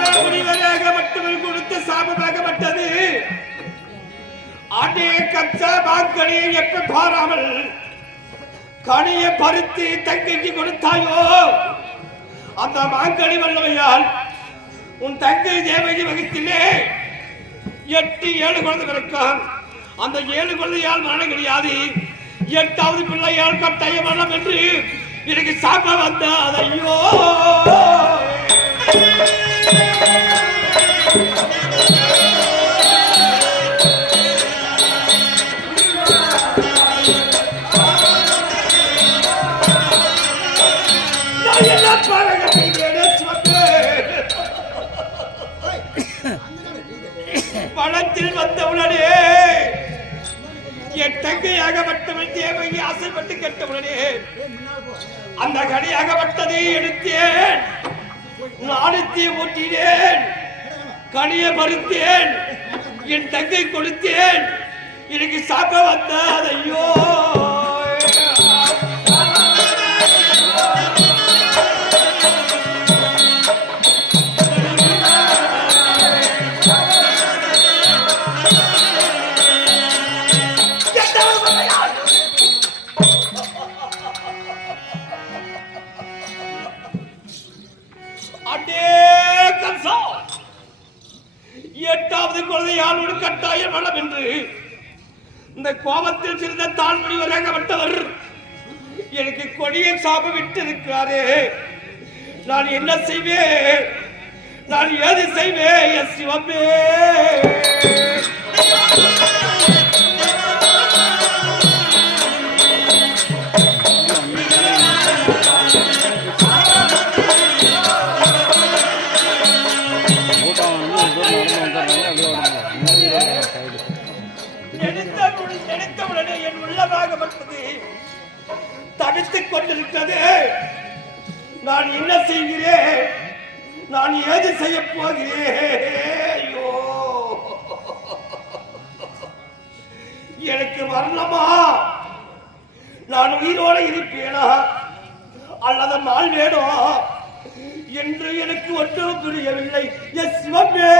முனிவராகப்பட்டவர் கொடுத்த சாபமாகப்பட்டது ஆண்டே கச்சா மாங்கனியை எப்ப பாராமல் கனியை பறித்து தங்கைக்கு கொடுத்தாயோ? அந்த மாங்கனி வல்லவையால் உன் தங்கை தேவகி வகுத்திலே எட்டு ஏழு குழந்தை பிறக்கும். அந்த ஏழு குழந்தையால் மரணம் கிடையாது. எட்டாவது பிள்ளையால் கட்டாய மரணம் என்று எனக்கு சாப்ப வந்த ஐயோ! பணத்தில் வந்தவுடனே என் தங்கையாகப்பட்டவன் தேவையை ஆசைப்பட்டு கேட்டவுடனே அந்த கனியாகப்பட்டதை எடுத்தேன். நாணத்தை ஓட்டினேன் கனியை மறுத்தேன் என் தங்கை கொடுத்தேன். எனக்கு சாப்பிட வந்த கொடிய சாப விட்டு இருக்கிறாரே நான் என்ன செய்வேன்? நான் ஏது செய்வேன்? எஸ் சிவமே. வந்து ஏதோ நடந்து வந்துடுறாங்க தவித்துக் கொண்டிருக்கிறது. நான் என்ன செய்கிறேன்? நான் ஏது செய்ய போகிறேன்? ஐயோ. எனக்கு வரலமா நான் உயிரோட இருப்பேனா? அல்லது நாள் வேணும் என்று எனக்கு ஒன்றும் புரியவில்லை. எஸ் சிவமே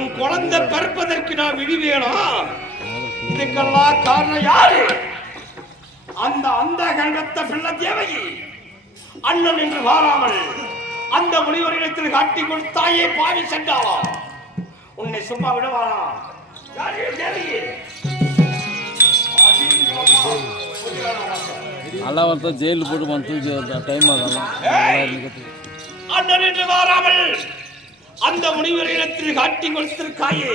நான் குழந்தை பிறப்பதற்கு நான் விடுவேனா இதுக்கெல்லாம் காரணம் யாரு? அந்த அந்த கண்டத்த பிள்ளை தேவகி. அண்ணன் என்று வாராமல் அந்த முனிவரிடத்தில் காட்டி கொடுத்தாயே பாவி சென்றாளா? உன்னை சும்மா விடவானா யாரு? தேவகி. நல்லா வந்து ஜெயிலில் போட்டு வந்து தூக்கி டைம் ஆகலாம் அண்ணன் என்று வாராமல் அந்த முனிவரிடத்தில் காட்டி கொடுத்திருக்காயே.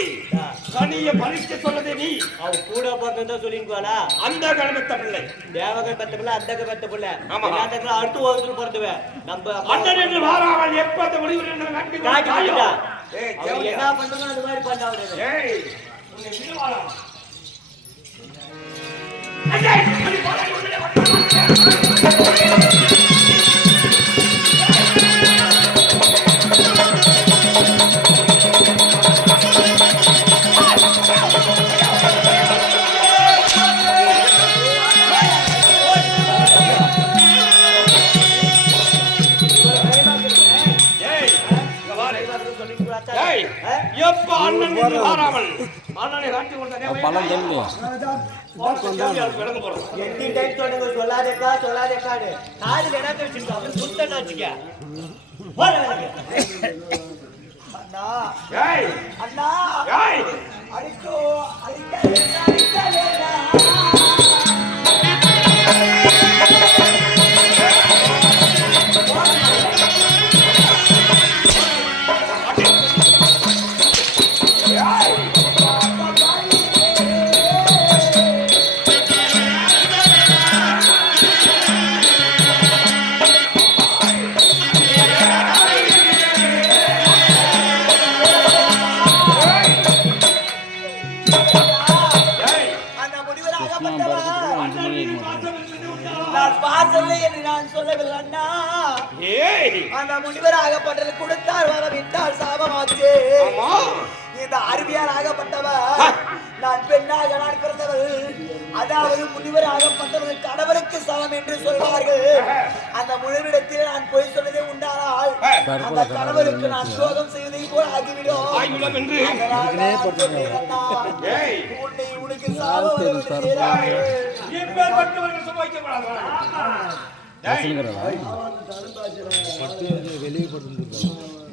கனிய பறிக்க சொன்னதே நீ. அவ கூட பிறந்ததா சொல்லிருக்காளா அந்த கணவத்த பிள்ளை. தேவகன் பெத்த பிள்ளை அந்தக பெத்த பிள்ளை. ஆமா. எல்லாத்துக்கும் அடுத்து ஒருத்தர் பிறந்துவேன் நம்ம அண்ணன் என்று வாராமல் எப்ப அந்த முனிவரிடத்தில் காட்டி காட்டி. என்ன பண்றானோ அது மாதிரி பண்ண அவனுக்கு ஏய், உன்னை வாராமல் அண்ணனை காட்டி கொடுத்த பழம் தண்ணி விளங்க போறோம் எத்தனை டைம் சொல்லுங்க சொல்லாதேக்கா சொல்லாதேக்கான்னு. காதுல என்ன வச்சிருக்கா அவன் சுத்தன்னு வச்சுக்க? போற. அண்ணா. ஏய். அண்ணா. அடிக்க அடிக்க. சொல்லவில்லை அண்ணா. அந்த முனிவர் ஆகப்பட்டது கொடுத்தார் வர விட்டால் சாபமாச்சு. ஆமா. இந்த அருவியார் ஆகப்பட்டவர் நான் பெண்ணாக நான் பிறந்தவள் அதாவது முனிவர் ஆகப்பட்டவர் கடவுளுக்கு சமம் என்று சொல்வார்கள். அந்த முனிவரிடத்தில் நான் போய் சொன்னதே உண்டானால் அந்த கடவுளுக்கு நான் சோகம் செய்வதை போல் ஆகிவிடும். என்று. நான். உன்னை உனக்கு சாபம். இப்பேற்பட்டவர்கள் சும்மாய்க்க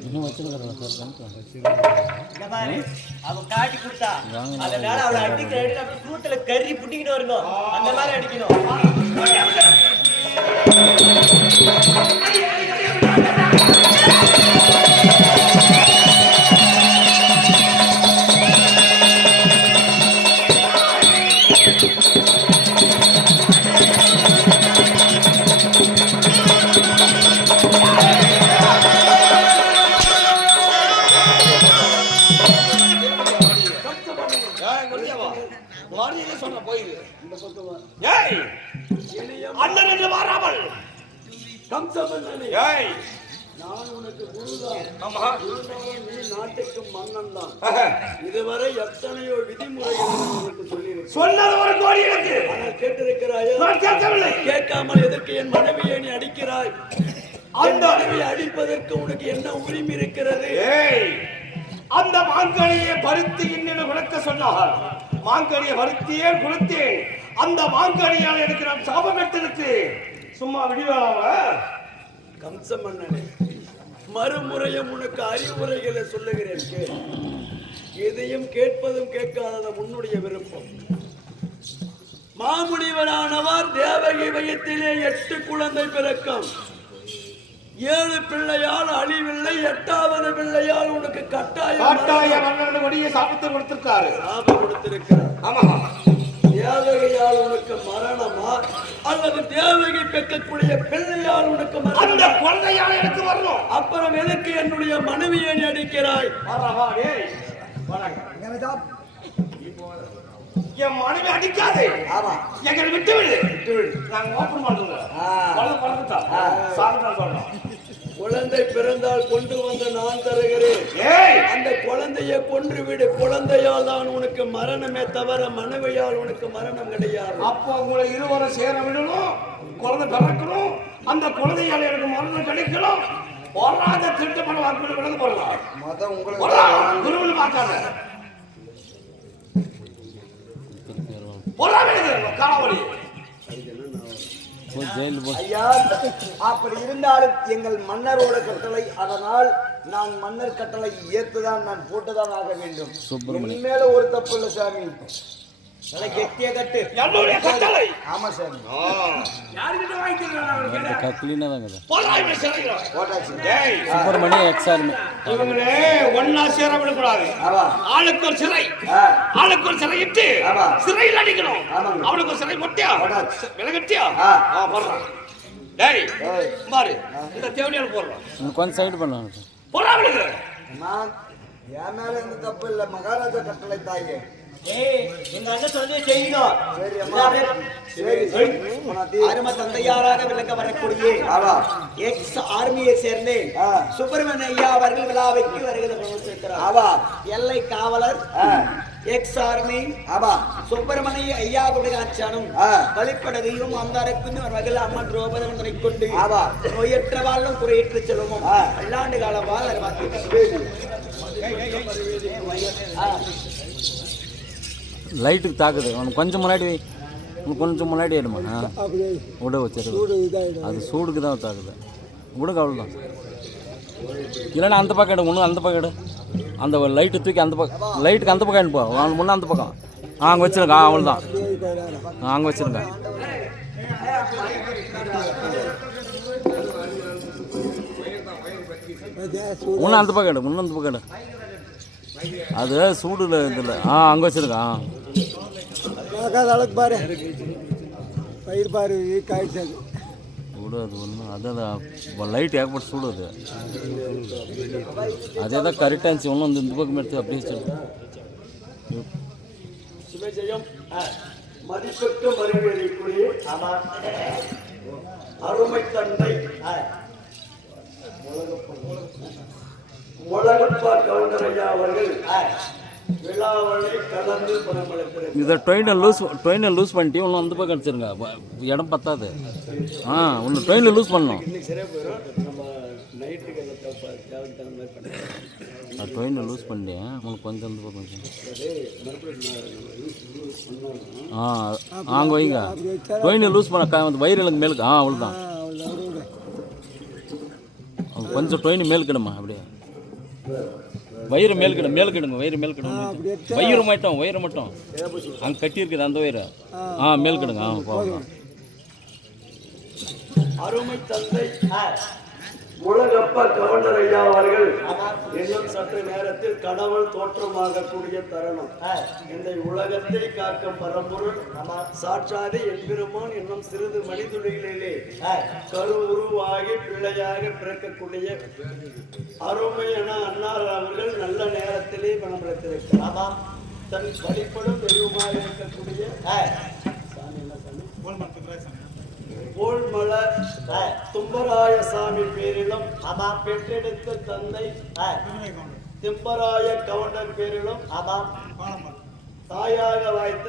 இன்னும் அவன் காட்டி கொடுத்தா அதனால அவளை அடிக்கிற அடிக்க கூட்டுல கறி புட்டிக்கிட்டு வரணும் அந்த மாதிரி அடிக்கணும் நாட்டுக்கு மன்னன் தான். இதுவரை எத்தனையோ விதிமுறைகள் சொன்னது ஒரு கோடி எனக்கு ஆனால் கேட்டிருக்கிறாயா? நான் கேட்கவில்லை. கேட்காமல் எதற்கு என் மனைவியை நீ அடிக்கிறாய்? அந்த மனைவியை அடிப்பதற்கு உனக்கு என்ன உரிமை இருக்கிறது? அந்த மாங்கனியை பருத்தி இன்னும் குலக்க சொன்னார் மாங்கனியை பருத்தியே குளித்தேன் அந்த மாங்கனியால் எனக்கு நான் சாபம் எடுத்திருக்கு. சும்மா விடுவாங்க கம்ச மன்னனே மறுமுறையும் உனக்கு அறிவுரைகளை சொல்லுகிறேன் கேள். எதையும் கேட்பதும் கேட்காததும் உன்னுடைய விருப்பம். மாமுனிவரானவர் தேவகி வயத்திலே எட்டு குழந்தை பிறக்கும். ஏழு பிள்ளையால் அழிவில்லை எட்டாவது பிள்ளையால் உனக்கு கட்டாயம் காட்டாய மன்னன் கொடியை சாப்பிட்டு கொடுத்திருக்காரு. சாபம் கொடுத்திருக்கிறார். ஆமா தேவகையால் உனக்கு மரணமா? அல்லது தேவகை பெற்றக்கூடிய பிள்ளையால் உனக்கு அந்த குழந்தையால் எனக்கு வரணும் அப்புறம் எதற்கு என்னுடைய மனைவியை நீ அடிக்கிறாய். என் மனைவி அடிக்காது. ஆமா. எங்களை விட்டு விடு நாங்க ஓப்பன் பண்றோம் குழந்தை பிறந்துட்டா சாப்பிட்டா சொல்றோம் குழந்தை பிறந்தால் கொண்டு வந்து நான் தருகிறேன். ஏய்! அந்த குழந்தையை கொன்று விடு குழந்தையால் தான் உனக்கு மரணமே தவிர மனைவியால் உனக்கு மரணம் கிடையாது. அப்போ உங்களை இருவரும் சேர விடணும் குழந்தை பிறக்கணும் அந்த குழந்தையால் எனக்கு மரணம் கிடைக்கணும். பொறாத திருட்டு பண்ண வாக்கு விலகு போடலாம். மொத்தம் குருவில் பார்க்காத. ஜெயிலில் போய் ஐயா அப்படி இருந்தாலும் எங்கள் மன்னரோட கட்டளை அதனால் நான் மன்னர் கட்டளை ஏத்துதான் நான் போட்டுதான் ஆக வேண்டும். மேல ஒரு தப்பு இல்ல சாமி. நல்லா கெட்டியா கட்டு என்னுடைய கட்டளை. ஆமா சாமி யாருக்கிட்ட வாங்கிக்கிறாங்க க்ளீனாக தான் இருக்குது பொறாமை சிறைக்கிறோம் போட்டாச்சு. ஏய் சுப்பிரமணி எக்ஸார்மி இவங்களே ஒன்னா சேர விடக்கூடாது. ஆளுக்கு ஒரு சிறை. ஆ, ஆளுக்கு ஒரு சிறை இட்டு. சிறையில் அடிக்கணும். அவனுக்கு ஒரு சிறை மொட்டியா. விலகட்டியா? ஆ. ஆ போடுறான் டேய். பாரு இந்த தேவடியால் போடுறான் இன்னும் கொஞ்சம் சைடு பண்ணுவாங்க நான் என் மேல எந்த தப்பு இல்ல. மகாராஜா கட்டளை தாயே. எங்க அண்ணன் சொல்லி செய்யணும் அரும தந்தையாராக விளங்க வரக்கூடிய எக்ஸ் ஆர்மியை சேர்ந்து. சுப்பிரமணிய ஐயா அவர்கள் விழாவைக்கு வருகிறது ஆமா எல்லை காவலர் எக்ஸ் ஆர்மி ஆமா சுப்பிரமணிய ஐயாவுடைய அச்சானும் ஆ. வழிபடவையும் அந்தாரக்குன்னு மகள் அம்மன் திரௌபதி கொண்டு ஆமா. நோயற்ற வாழ்வும் குறையற்ற செல்வமும். பல்லாண்டு கால வாழ் லைட்டுக்கு தாக்குது. அவனுக்கு கொஞ்சம் முன்னாடி வை. கொஞ்சம் முன்னாடி ஆயிடுமா? விட வச்சிரு அது சூடுக்கு தான் தாக்குது. விடுங்க அவ்வளோதான் இல்லைன்னா அந்த பக்கம் எடு. ஒன்று அந்த பக்கம் எடு. அந்த லைட்டு தூக்கி அந்த பக்கம். லைட்டுக்கு அந்த பக்கம் அனுப்பு. அவன் முன்னே அந்த பக்கம். ஆ அங்கே வச்சுருங்க. ஆ அவ்வளோதான் ஆ அங்கே வச்சுருங்க. ஒன்று அந்த பக்கம் எடு. முன்ன அந்த பக்கம் எடு. அது சூடுல இதில். ஆ அங்கே வச்சுருக்கேன் ஆ. பார்க்காத அளவுக்கு பாரு. பயிர் பாரு வீக் ஆயிடுச்சு அது விடு அது ஒன்றும் அதான். லைட் ஏகப்பட்டு சூடு அது அதே தான் கரெக்டாக இருந்துச்சு. ஒன்றும் இந்த இந்த பக்கம் எடுத்து அப்படியே வச்சிருங்க சிவஜெயம் மதிப்புக்கு மறுவேலைக்குரிய அருமை தந்தை. முழகப்பா கவுண்டரையா அவர்கள் இதை ட்ரெயினை லூஸ் ட்ரெயினை லூஸ் பண்ணிட்டு இன்னும் அந்த பக்கம் அடிச்சிருங்க வ- இடம் பத்தாது. ஆ ஒன்று ட்ரெயினில் லூஸ் பண்ணணும். ட்ரெயினை லூஸ் பண்ணி உங்களுக்கு கொஞ்சம் அந்த பக்கம். ஆ அங்கே வைங்க. ட்ரெயினை லூஸ் பண்ண வயிறு எனக்கு மேலுக்கு ஆ அவ்வளோதான் கொஞ்சம் ட்ரெயின் மேலுக்கிடுமா அப்படியே. வயிறு மேலுக்கிடு மேலுக்கிடுங்க வயிறு மேலுக்கிடுங்க வயிறு மட்டும் வயிறு மட்டும். அங்கே கட்டியிருக்குது அந்த வயிறு. ஆ. மேலுக்கிடுங்க ஆ போதும். அருமை தந்தை முழகப்பா கவர்னர் ஐயா அவர்கள் இன்னும் சற்று நேரத்தில் கடவுள் தோற்றமாகக்கூடிய தருணம். இந்த உலகத்தை காக்கும் பரம்பொருள் சாட்சாதி எம்பெருமான் இன்னும் சிறிது மணித்துளிகளிலே கரு உருவாகி பிள்ளையாக பிறக்கக்கூடிய அருமையான அன்னார் அவர்கள் நல்ல நேரத்திலே பணப்படுத்திருக்கிறார் தன் வழிபடும் தெய்வமாக இருக்கக்கூடிய? போல்மல தும்பராய சாமி பேரிலும் பெற்றெடுத்த தந்தை திம்பராய கவுண்டர். பேரிலும் தாயாக வாய்த்த